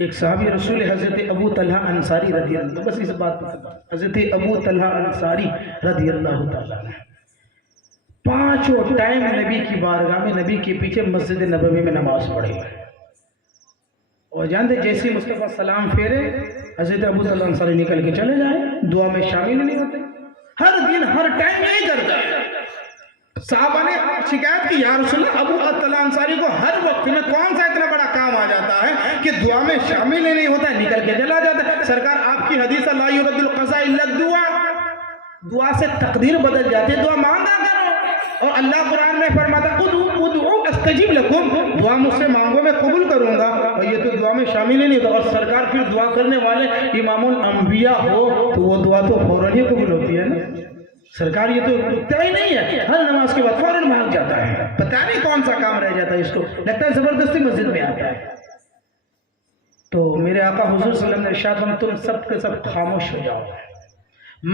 ایک صحابی رسول حضرت ابو طلحہ انصاری رضی اللہ، بس اس بات پر حضرت ابو طلحہ انصاری رضی اللہ تعالیٰ عنہ پانچوں ٹائم نبی کی بارگاہ میں نبی کے پیچھے مسجد نبوی میں نماز پڑھے، اور جانتے جیسے مصطفیٰ سلام پھیرے حضرت ابو طلحہ انصاری نکل کے چلے جائیں، دعا میں شامل نہیں ہوتے، ہر دن ہر ٹائم یہی کرتا ہے۔ صحابہ نے شکایت کی، یا رسول اللہ ابو طلحہ انصاری کو ہر وقت میں کون سا اتنا بڑا کام آ جاتا ہے کہ دعا میں شامل ہی نہیں ہوتا ہے، نکل کے چلا جاتا ہے۔ سرکار آپ کی حدیث لا یرد القضاء الا الدعاء، دعا سے تقدیر بدل جاتی ہے، دعا مانگا کرو، اور اللہ قرآن میں فرماتا ادعو استجیب لکم، دعا مجھ سے مانگو میں قبول کروں گا، اور یہ تو دعا میں شامل ہی نہیں ہوتا۔ اور سرکار پھر دعا کرنے والے امام الانبیاء ہو تو وہ دعا تو فوراً ہی قبول ہوتی ہے نا۔ سرکار یہ تو رکتا ہی نہیں ہے، ہر نماز کے بعد فوراً بھاگ جاتا ہے، پتہ نہیں کون سا کام رہ جاتا ہے، اس کو لگتا ہے زبردستی مسجد میں آتا ہے۔ تو میرے آقا حضور صلی اللہ علیہ وسلم نے ارشاد فرمایا تم سب کے سب خاموش ہو جاؤ،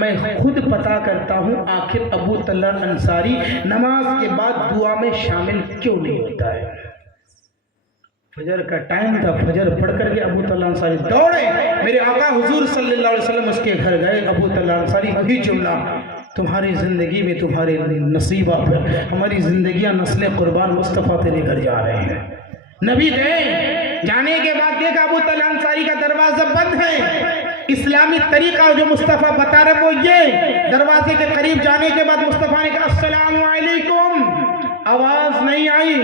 میں خود پتا کرتا ہوں آخر ابو طلحہ انصاری نماز کے بعد دعا میں شامل کیوں نہیں ہوتا ہے۔ فجر کا ٹائم تھا، فجر پڑھ کر کے ابو طلحہ انصاری دوڑے، میرے آقا حضور صلی اللہ علیہ وسلم اس کے گھر گئے، ابو طلحہ انصاری وہی جملہ، تمہاری زندگی میں تمہارے نصیبہ پر ہماری زندگیاں نسل قربان مصطفیٰ تیرے گھر جا رہے ہیں۔ نبی گئے، جانے کے بعد دیکھا ابو طلحہ انصاری کا دروازہ بند ہے۔ اسلامی طریقہ جو مصطفیٰ بتا رہے وہ یہ، دروازے کے قریب جانے کے بعد مصطفیٰ نے کہا السلام علیکم، آواز نہیں آئی۔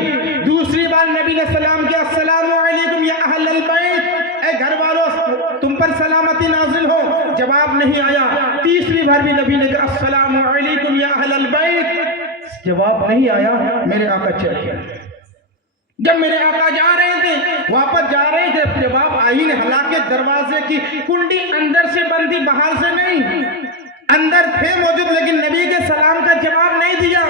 دوسری بار نبی نے سلام کیا السلام علیکم یا اہل البیت، اے گھر والوں تم پر سلامتی نازل ہو، جواب نہیں آیا۔ تیسری بار بھی نبی نے کہا السلام علیکم یا اہل البیت، جواب نہیں آیا۔ میرے آقا چلے گئے، جب میرے آقا جا رہے تھے، واپس جا رہے تھے، جواب آئی نہیں، حالانکہ دروازے کی کنڈی اندر سے بندی باہر سے نہیں، اندر تھے موجود، لیکن نبی کے سلام کا جواب نہیں دیا۔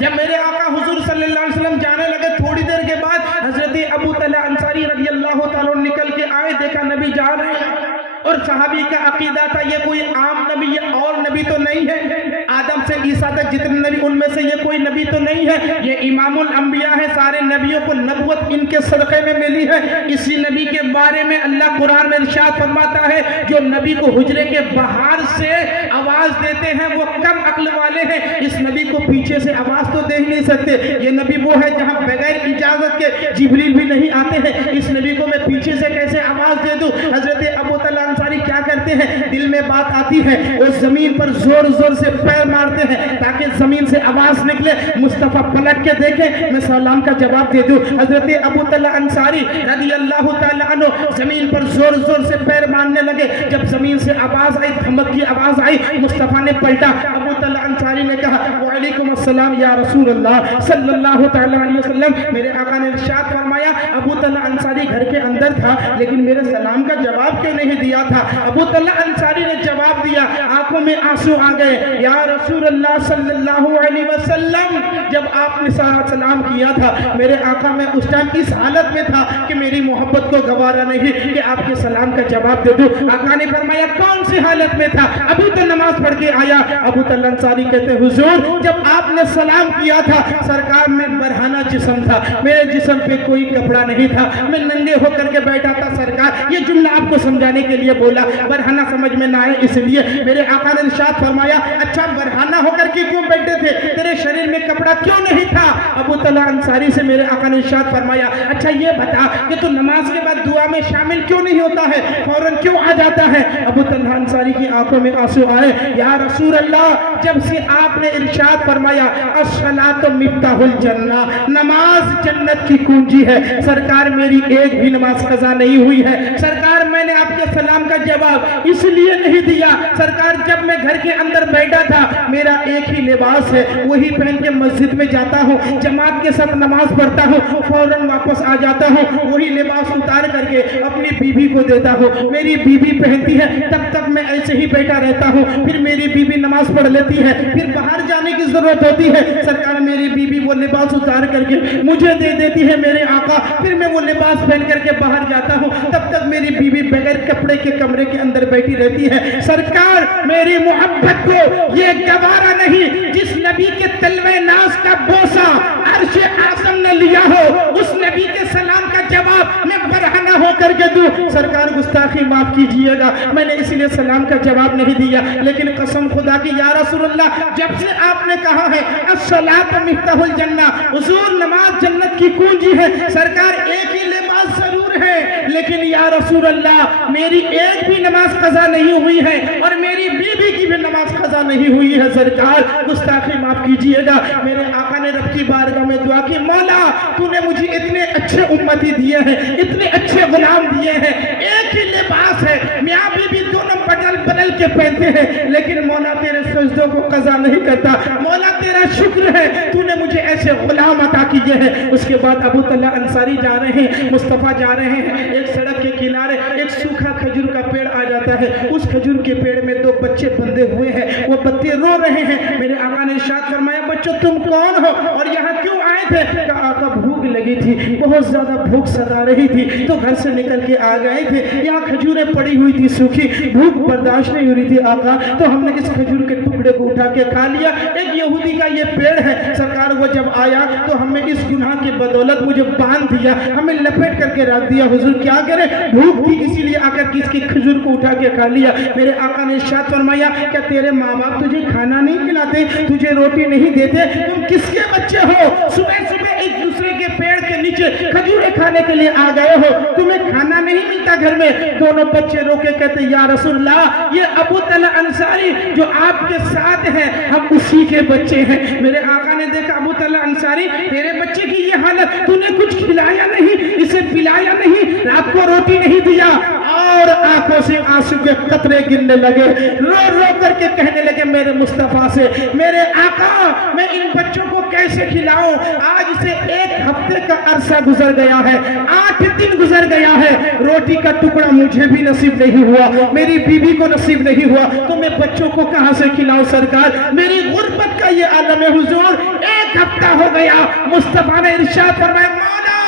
جب میرے آقا حضور صلی اللہ علیہ وسلم جانے لگے، تھوڑی دیر کے بعد حضرت ابو طلحہ انصاری رضی اللہ تعالیٰ نکل کے آئے، دیکھا نبی جا رہے ہیں، اور صحابی کا عقیدہ تھا یہ کوئی عام نبی یا اور نبی تو نہیں ہے، آدم سے عیسیٰ تک جتنے نبی ان میں سے یہ کوئی نبی تو نہیں ہے، یہ امام الانبیاء ہے، سارے نبیوں کو نبوت ان کے صدقے میں ملی ہے۔ اسی نبی کے بارے میں اللہ قرآن میں ارشاد فرماتا ہے جو نبی کو حجرے کے باہر سے آواز دیتے ہیں وہ کم عقل والے ہیں، اس نبی کو پیچھے سے آواز تو دے ہی نہیں سکتے، یہ نبی وہ ہے جہاں بغیر اجازت کے جبریل بھی نہیں آتے ہیں، اس نبی کو میں پیچھے سے کیسے آواز دے دوں۔ حضرت ابو طلحہ انصاری کیا کرتے ہیں، دل میں بات آتی ہے، وہ زمین پر زور زور سے پیر مارتے ہیں تاکہ زمین سے آواز نکلے، مصطفیٰ پلٹ کے دیکھیں میں سلام کا جواب دے دوں۔ حضرت ابو طلحہ انصاری رضی اللہ تعالیٰ عنہ زمین پر زور زور سے پیر مارنے لگے، جب زمین سے آواز آئی، دھمک کی آواز آئی، مصطفیٰ نے پلٹا، ابو طلحہ انصاری نے کہا وعلیکم السلام یا رسول اللہ صلی اللہ تعالیٰ علیہ وسلم۔ میرے آقا نے ارشاد فرمایا ابو طلحہ انصاری گھر کے اندر تھا لیکن میرے سلام کا جواب کیوں نہیں دیا تھا؟ ابو طلحہ انصاری نے جواب دیا، آنکھوں میں آنسو آ گئے، یا رسول اللہ صلی اللہ علیہ وسلم جب آپ نے سلام کیا تھا میرے آقا میں اس ٹائم اس حالت میں تھا کہ میری محبت کو گوارا نہیں کہ آپ کے سلام کا جواب دے دوں۔ آقا نے فرمایا کون سی حالت میں تھا؟ ابھی تو نماز پڑھ کے آیا۔ ابو طلحہ انصاری کہتے حضور جب آپ نے سلام کیا تھا سرکار میں برہنہ جسم تھا، میرے جسم پہ کوئی کپڑا نہیں تھا، میں ننگے ہو کر کے بیٹھا تھا، سرکار یہ جملہ آپ کو سمجھانے کے لیے بولا، برہنہ سمجھ میں نہ آئے اس لیے۔ میرے آقا نے ارشاد فرمایا اچھا برہنہ ہو کر کے کیوں بیٹھے تھے، تیرے شریر میں کپڑا کیوں نہیں تھا؟ ابو طلحہ انصاری سے میرے آقا نے ارشاد فرمایا اچھا یہ بتا کہ تو نماز کے بعد دعا میں شامل کیوں نہیں ہوتا ہے، فوراً کیوں آ جاتا ہے؟ ابو طلحہ انصاری کی آنکھوں میں آنسو آئے، یا رسول اللہ جب سے آپ نے ارشاد فرمایا الصلاۃ مفتاح الجنہ، نماز جنت کی کنجی ہے، سرکار میری ایک بھی نماز قضا نہیں ہوئی ہے، سرکار میں نے آپ کے سلام کا جواب اس لیے نہیں دیا، سرکار جب میں گھر کے اندر بیٹھا تھا میرا ایک ہی لباس ہے، وہی پہن کے مسجد میں جاتا ہوں، جماعت کے ساتھ نماز پڑھتا ہوں، فوراً واپس آ جاتا ہوں، وہی لباس اتار کر کے اپنی بیوی کو دیتا ہوں، میری بیوی پہنتی ہے، تب تک میں ایسے ہی بیٹھا رہتا ہوں، پھر میری بیوی نماز پڑھ لیتی ہے، پھر باہر جانے کی ضرورت ہوتی ہے، سرکار میری بیوی وہ لباس اتار کر کے مجھے دے دیتی ہے میرے آقا، پھر میں وہ لباس پہن کر کے باہر جاتا ہوں، تب تک میری بیوی بغیر کپڑے کے کمرے کے اندر بیٹھی رہتی ہے، سرکار میری محبت کو یہ گوارا نہیں، جس نبی کے تلوے ناز کا بوسہ عرش اعظم نے لیا ہو اس نبی نبی کے سلام کا جواب میں برہنہ ہو کر کے دوں؟ سرکار گستاخی معاف کیجئے گا، میں نے اس لیے سلام کا جواب نہیں دیا، لیکن قسم خدا کی یا رسول اللہ جب سے آپ نے کہا ہے الصلاۃ مفتاح الجنہ، حضور نماز جنت کی کنجی ہے، سرکار ایک ہی لباس ضرور ہے لیکن یا رسول اللہ میری ایک بھی نماز قضا نہیں ہوئی ہے اور میری بیوی کی بھی نماز قضا نہیں ہوئی ہے، سرکار گستاخی معاف کیجئے گا۔ میرے آقا نے رب کی بارگاہ میں دعا کی، مولا تو نے مجھے اتنے اچھے امتی دیے ہیں، اتنے اچھے غلام دیے ہیں، ایک ہی لباس ہے، میاں بیوی دونوں بدل کے پہنتے ہیں، لیکن مولا تیرے سجدوں کو قضا نہیں کرتا، مولا تیرا شکر ہے تو نے مجھے ایسے غلام عطا کیے ہیں۔ اس کے بعد ابو طلحہ انصاری جا رہے ہیں، مصطفیٰ جا رہے ہیں، ایک سڑک کے کنارے ایک سوکھا کھجور کا پیڑ آ جاتا ہے، اس کھجور کے پیڑ میں دو بچے بندھے ہوئے ہیں، وہ بچے رو رہے ہیں۔ میرے آقا نے ارشاد فرمایا بچوں تم کون ہو اور یہاں کیوں آئے تھے؟ کہا آقا بھوک لگی تھی، بہت زیادہ بھوک ستا رہی تھی تو گھر سے نکل کے آ گئے تھے، یہاں کھجوریں پڑی ہوئی تھی سوکھی، بھوک برداشت نہیں ہو رہی تھی آقا، تو ہم نے اس کھجور کے ٹکڑے کو اٹھا کے کھا لیا، ایک یہودی کا یہ پیڑ ہے، سرکار وہ جب آیا تو ہمیں اس گناہ کی بدولت مجھے باندھ دیا، ہمیں لپیٹ کر کے رکھ دیا، حضور کیا کرے، بھوک تھی اسی لیے آ کر کس کی کھجور کو اٹھا کے کھا لیا۔ میرے آقا نے ارشاد فرمایا کیا تیرے ماں باپ تجھے کھانا نہیں کھلاتے، تجھے روٹی نہیں دیتے، تم کس کے بچے ہو؟ صبح صبح ایک دوسرے کے پیڑ کے نیچے کھجوریں کھانے کے لیے آ گئے ہو، تمہیں کھانا نہیں ملتا گھر میں؟ دونوں بچے رو کے کہتے یا رسول اللہ یہ ابو طلحہ انصاری جو آپ کے ساتھ ہیں ہم اسی کے بچے ہیں۔ میرے آقا نے دیکھا ابو طلحہ انصاری تیرے بچے کی یہ حالت، تو نے کچھ کھلایا نہیں، اسے پلایا نہیں، رات کو روٹی نہیں دیا، اور آنکھوں سے آنسو کے قطرے گرنے لگے، رو رو کر کے کہنے لگے میرے مصطفیٰ سے میرے آقا میں ان بچوں کو کیسے کھلاؤں؟ آج سے ایک ہفتے کا عرصہ گزر گیا ہے، 8 دن گزر گیا ہے، روٹی کا ٹکڑا مجھے بھی نصیب نہیں ہوا، میری بیوی کو نصیب نہیں ہوا، تو میں بچوں کو کہاں سے کھلاؤں؟ سرکار میری غربت کا یہ عالم ہے حضور، 1 ہفتہ ہو گیا۔ مصطفیٰ نے ارشاد فرمایا مولا،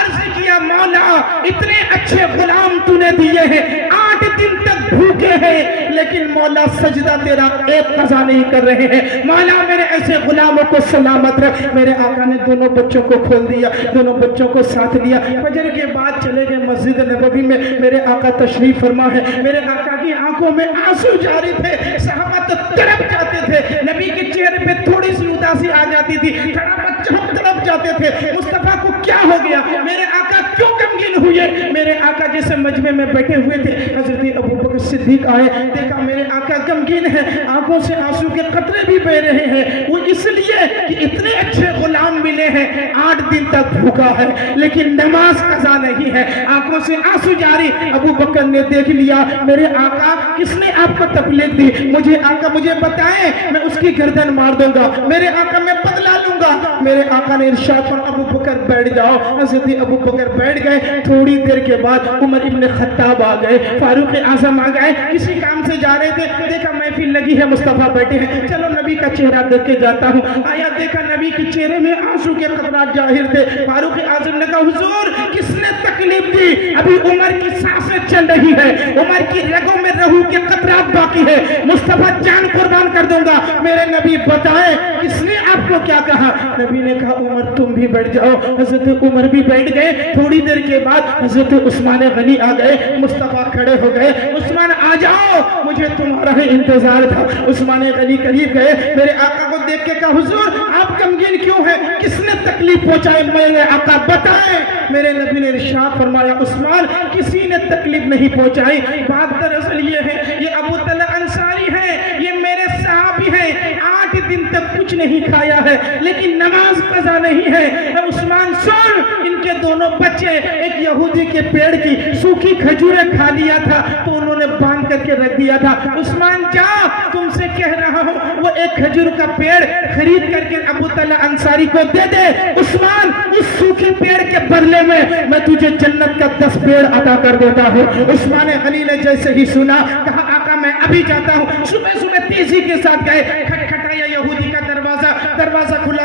عرض کیا مولا اتنے اچھے غلام تو نے دیے ہیں، 8 دن تک بھوکے ہیں، لیکن مولا سجدہ تیرا ایک قضا نہیں کر رہے ہیں، مولا میرے ایسے غلاموں کو سلامت رکھ۔ میرے آقا نے دونوں بچوں کو کھول دیا، دونوں بچوں کو ساتھ لیا، فجر کے بعد چلے گئے مسجد نبوی میں، میرے آقا تشریف فرما ہے، میرے آقا کی آنکھوں میں آنسو جاری تھے، صحابہ تو تڑپ جاتے تھے، نبی کے چہرے پہ تھوڑی سی اداسی آ جاتی تھی، تڑپ جاتے تھے، مصطفیٰ کو کیا ہو گیا؟ میرے آقا کیوں غمگین ہوئے؟ میرے آقا جیسے مجمع میں بیٹھے ہوئے تھے، حضرت ابوبکر صدیق آئے، دیکھا میرے آقا غمگین ہے، آنکھوں سے آنسو کے قطرے بھی بہ رہے ہیں، وہ اس لیے کہ اتنے اچھے غلام ملے ہیں، 8 دن تک بھوکا ہے لیکن نماز قضا نہیں ہے، آنکھوں سے آنسو جاری۔ ابوبکر نے دیکھ لیا میرے آقا کس نے آپ کو تکلیف دی، مجھے آقا مجھے بتائیں، میں اس کی گردن مار دوں گا، میرے آقا میں بدلا لوں گا۔ میرے آقا نے ارشاد فرمایا ابوبکر بیٹھ جاؤ، حضرت ابوبکر بیٹھ گئے، تھوڑی دیر کے بعد عمر ابن خطاب آ گئے، فاروق اعظم آ گئے، کسی کام سے جا رہے تھے، دیکھا محفل لگی ہے، مصطفیٰ بیٹھے ہیں، چلو نبی کا چہرہ دیکھ کے جاتا ہوں، آیا دیکھا نبی کے چہرے میں آنسو کے قطرات ظاہر تھے۔ فاروق اعظم نے کہا حضور کس نے تکلیف دی؟ ابھی عمر کی سانسیں چل رہی ہے، عمر کی رگوں میں رہو کے قطرات باقی ہے، مصطفیٰ جان قربان کر دوں گا، میرے نبی بتائیں کس نے آپ کو کیا کہا؟ نبی نے کہا عمر تم بھی بیٹھ جاؤ، حضرت عمر بھی بیٹھ گئے، تھوڑی دیر کے بعد حضرت عثمان غنی آ گئے، مصطفیٰ کھڑے ہو گئے، عثمان آ جاؤ مجھے تمہارا انتظار تھا۔ عثمان غنی قریب گئے، میرے آقا کو دیکھ کے کہا حضور آپ غمگین کیوں ہیں، کس نے تکلیف پہنچائی؟ میرے آقا بتائیں۔ میرے نبی نے ارشاد فرمایا عثمان کسی نے تکلیف نہیں پہنچائی، بات دراصل یہ ہے یہ ابو طلحہ انصاری ہے، یہ میرے صحابی ہیں، 8 دن تک کچھ نہیں کھایا ہے لیکن نماز قضا نہیں ہے۔ عثمان سن، ان کے دونوں بچے ایک یہودی کے پیڑ کی سوکھی کھجوریں کھا لیا تھا تو انہوں نے باندھ کر کے رکھ دیا تھا، عثمان جا تم سے کہہ رہا ہوں وہ ایک کھجور کا پیڑ خرید کر کے ابو طلحہ انصاری کو دے دے، عثمان اس سوکھے پیڑ کے بدلے میں تجھے جنت کا 10 پیڑ عطا کر دیتا ہوں۔ عثمان غنی نے جیسے ہی سنا کہا آقا میں ابھی جاتا ہوں، صبح صبح تیزی کے ساتھ گئے، کھٹکھٹایا یہودی کا دروازہ کھلا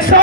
100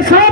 100